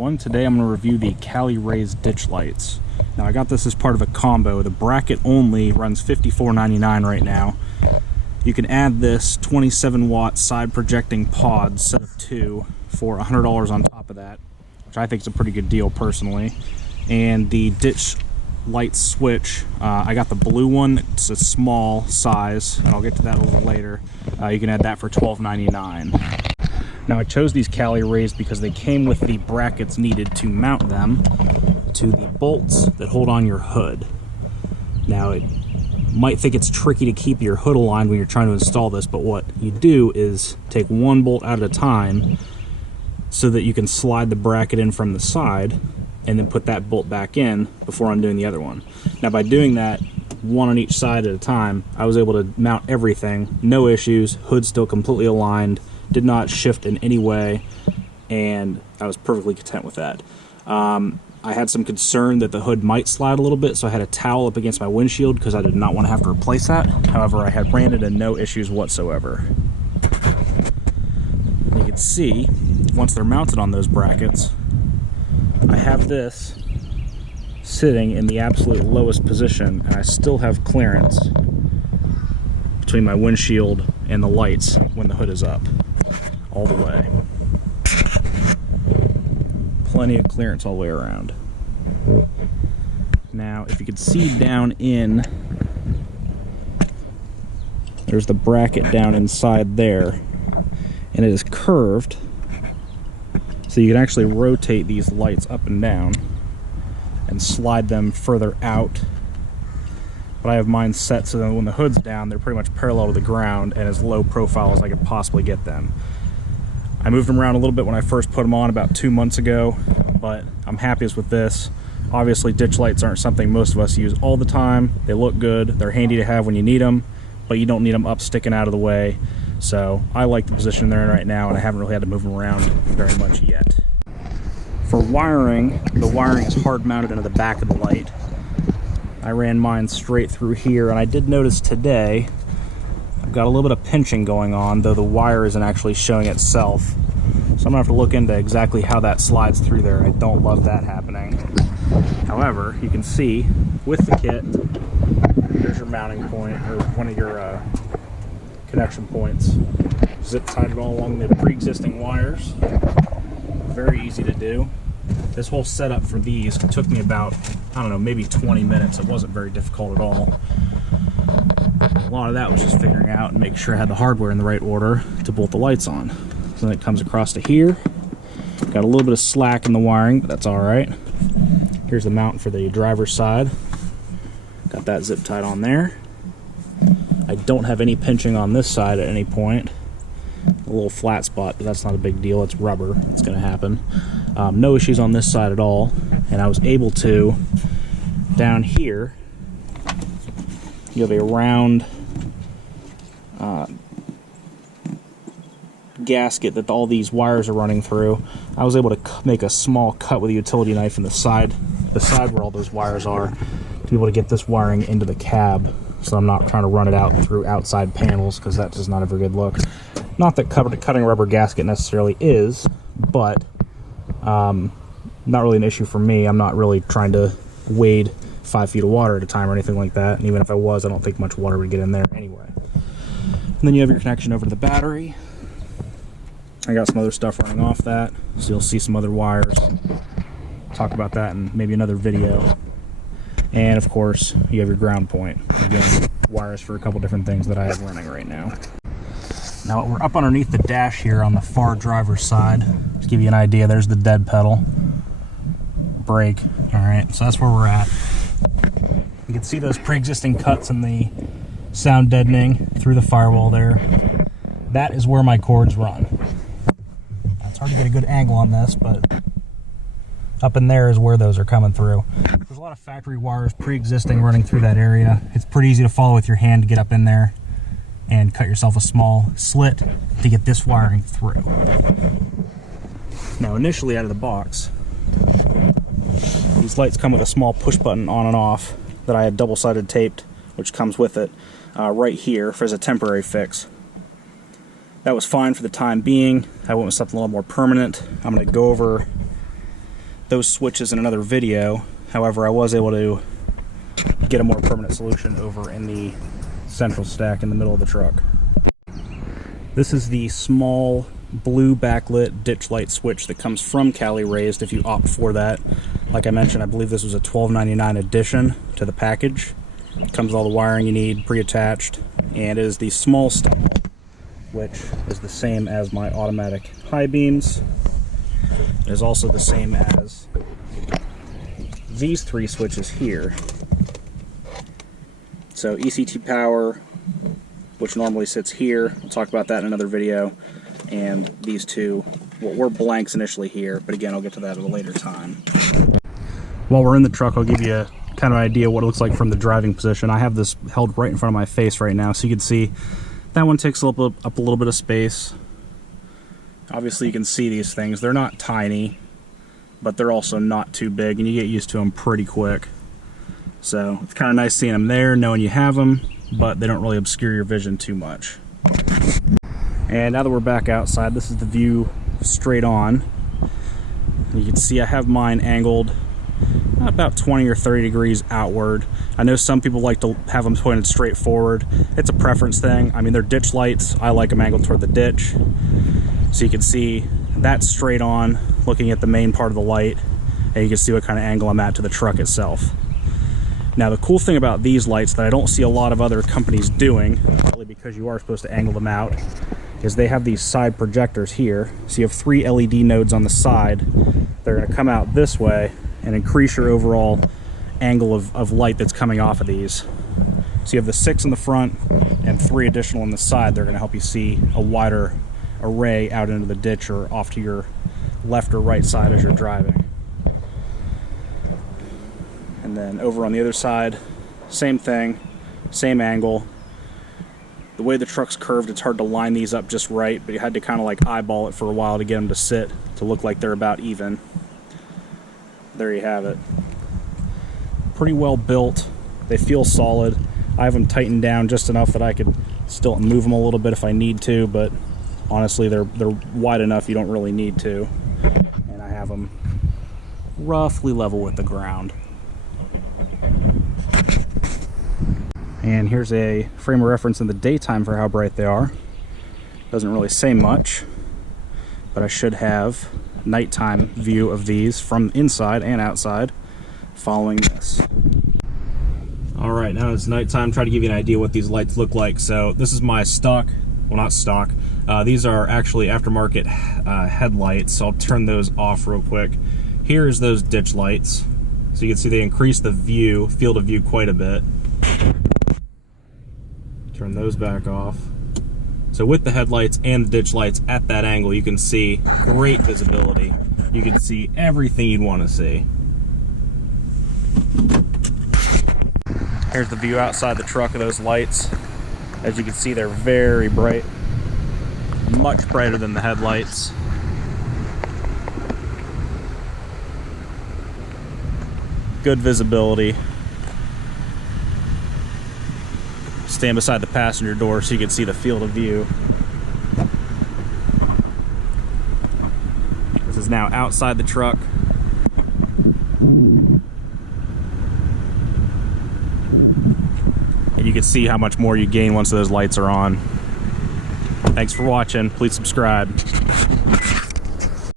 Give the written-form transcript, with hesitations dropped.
everyone, today I'm going to review the Cali raised ditch lights. Now I got this as part of a combo. The bracket only runs $54.99 right now. You can add this 27 watt side projecting pod set of 2 for $100 on top of that, which I think is a pretty good deal personally. And the ditch light switch, I got the blue one. It's a small size, and I'll get to that a little later. You can add that for $12.99. Now I chose these Cali raised because they came with the brackets needed to mount them to the bolts that hold on your hood. Now it might think it's tricky to keep your hood aligned when you're trying to install this, but what you do is take one bolt at a time so that you can slide the bracket in from the side and then put that bolt back in before undoing the other one. Now by doing that, one on each side at a time, I was able to mount everything, no issues, hood still completely aligned, did not shift in any way, and I was perfectly content with that. I had some concern that the hood might slide a little bit, so I had a towel up against my windshield because I did not want to have to replace that. However, I had ran it and no issues whatsoever. You can see, once they're mounted on those brackets, I have this sitting in the absolute lowest position, and I still have clearance between my windshield and the lights when the hood is up, all the way. Plenty of clearance all the way around. Now, if you could see down in, there's the bracket down inside there, and it is curved, so you can actually rotate these lights up and down and slide them further out. But I have mine set so that when the hood's down, they're pretty much parallel to the ground and as low profile as I could possibly get them. I moved them around a little bit when I first put them on about 2 months ago, but I'm happiest with this. Obviously, ditch lights aren't something most of us use all the time. They look good, they're handy to have when you need them, but you don't need them up sticking out of the way. So I like the position they're in right now, and I haven't really had to move them around very much yet. For wiring, the wiring is hard mounted into the back of the light. I ran mine straight through here, and I did notice today I've got a little bit of pinching going on, though the wire isn't actually showing itself. So I'm gonna have to look into exactly how that slides through there. I don't love that happening. However, you can see with the kit, there's your mounting point, or one of your connection points. Zip tied it all along the pre-existing wires. Very easy to do. This whole setup for these took me about, I don't know, maybe 20 minutes. It wasn't very difficult at all. A lot of that was just figuring out and making sure I had the hardware in the right order to bolt the lights on. So then it comes across to here. Got a little bit of slack in the wiring, but that's all right. Here's the mount for the driver's side. Got that zip tied on there. I don't have any pinching on this side at any point. A little flat spot, but that's not a big deal. It's rubber. It's going to happen. No issues on this side at all. And I was able to, down here, you have a round gasket that all these wires are running through. I was able to make a small cut with a utility knife in the side where all those wires are, to be able to get this wiring into the cab, so I'm not trying to run it out through outside panels, because that's just not a very good look. Not that cutting a rubber gasket necessarily is, but not really an issue for me. I'm not really trying to wade 5 feet of water at a time or anything like that, and even if I was, I don't think much water would get in there anyway. And then you have your connection over to the battery. I got some other stuff running off that, so you'll see some other wires. Talk about that in maybe another video. And of course, you have your ground point. Again, wires for a couple different things that I have running right now. Now we're up underneath the dash here on the far driver's side. To give you an idea, there's the dead pedal. Brake. Alright, so that's where we're at. You can see those pre-existing cuts in the sound deadening through the firewall there. That is where my cords run. It's hard to get a good angle on this, but up in there is where those are coming through. There's a lot of factory wires pre-existing running through that area. It's pretty easy to follow with your hand to get up in there and cut yourself a small slit to get this wiring through. Now initially out of the box, these lights come with a small push button on and off that I had double-sided taped, which comes with it right here as a temporary fix. That was fine for the time being. I went with something a little more permanent. I'm going to go over those switches in another video. However, I was able to get a more permanent solution over in the central stack in the middle of the truck. This is the small blue backlit ditch light switch that comes from Cali raised if you opt for that. Like I mentioned, I believe this was a $12.99 addition to the package. It comes with all the wiring you need pre-attached, and it is the small style, which is the same as my automatic high beams. It is also the same as these three switches here. So ECT power, which normally sits here, we'll talk about that in another video, and these two, well, were blanks initially here, but again, I'll get to that at a later time. While we're in the truck, I'll give you kind of an idea what it looks like from the driving position. I have this held right in front of my face right now, so you can see that one takes up a little bit of space. Obviously you can see these things. They're not tiny, but they're also not too big, and you get used to them pretty quick. So it's kind of nice seeing them there, knowing you have them, but they don't really obscure your vision too much. And now that we're back outside, this is the view straight on. You can see I have mine angled about 20 or 30 degrees outward. I know some people like to have them pointed straight forward. It's a preference thing. I mean, they're ditch lights. I like them angled toward the ditch. So you can see that's straight on, looking at the main part of the light, and you can see what kind of angle I'm at to the truck itself. Now, the cool thing about these lights that I don't see a lot of other companies doing, partly because you are supposed to angle them out, is they have these side projectors here. So you have 3 LED nodes on the side. They're going to come out this way and increase your overall angle of light that's coming off of these. So you have the 6 in the front and 3 additional on the side. They're going to help you see a wider array out into the ditch or off to your left or right side as you're driving. And then over on the other side, same thing, same angle. The way the truck's curved, it's hard to line these up just right, but you had to kind of like eyeball it for a while to get them to sit, to look like they're about even. There you have it. Pretty well built. They feel solid. I have them tightened down just enough that I could still move them a little bit if I need to, but honestly, they're wide enough you don't really need to. And I have them roughly level with the ground. And here's a frame of reference in the daytime for how bright they are. Doesn't really say much, but I should have nighttime view of these from inside and outside following this. All right, now it's nighttime. Try to give you an idea what these lights look like. So this is my stock, well, not stock. These are actually aftermarket headlights, so I'll turn those off real quick. Here's those ditch lights. So you can see they increase the view, field of view quite a bit. Turn those back off. So with the headlights and the ditch lights at that angle, you can see great visibility. You can see everything you'd want to see. Here's the view outside the truck of those lights. As you can see, they're very bright, much brighter than the headlights. Good visibility. Stand beside the passenger door so you can see the field of view. This is now outside the truck. And you can see how much more you gain once those lights are on. Thanks for watching. Please subscribe.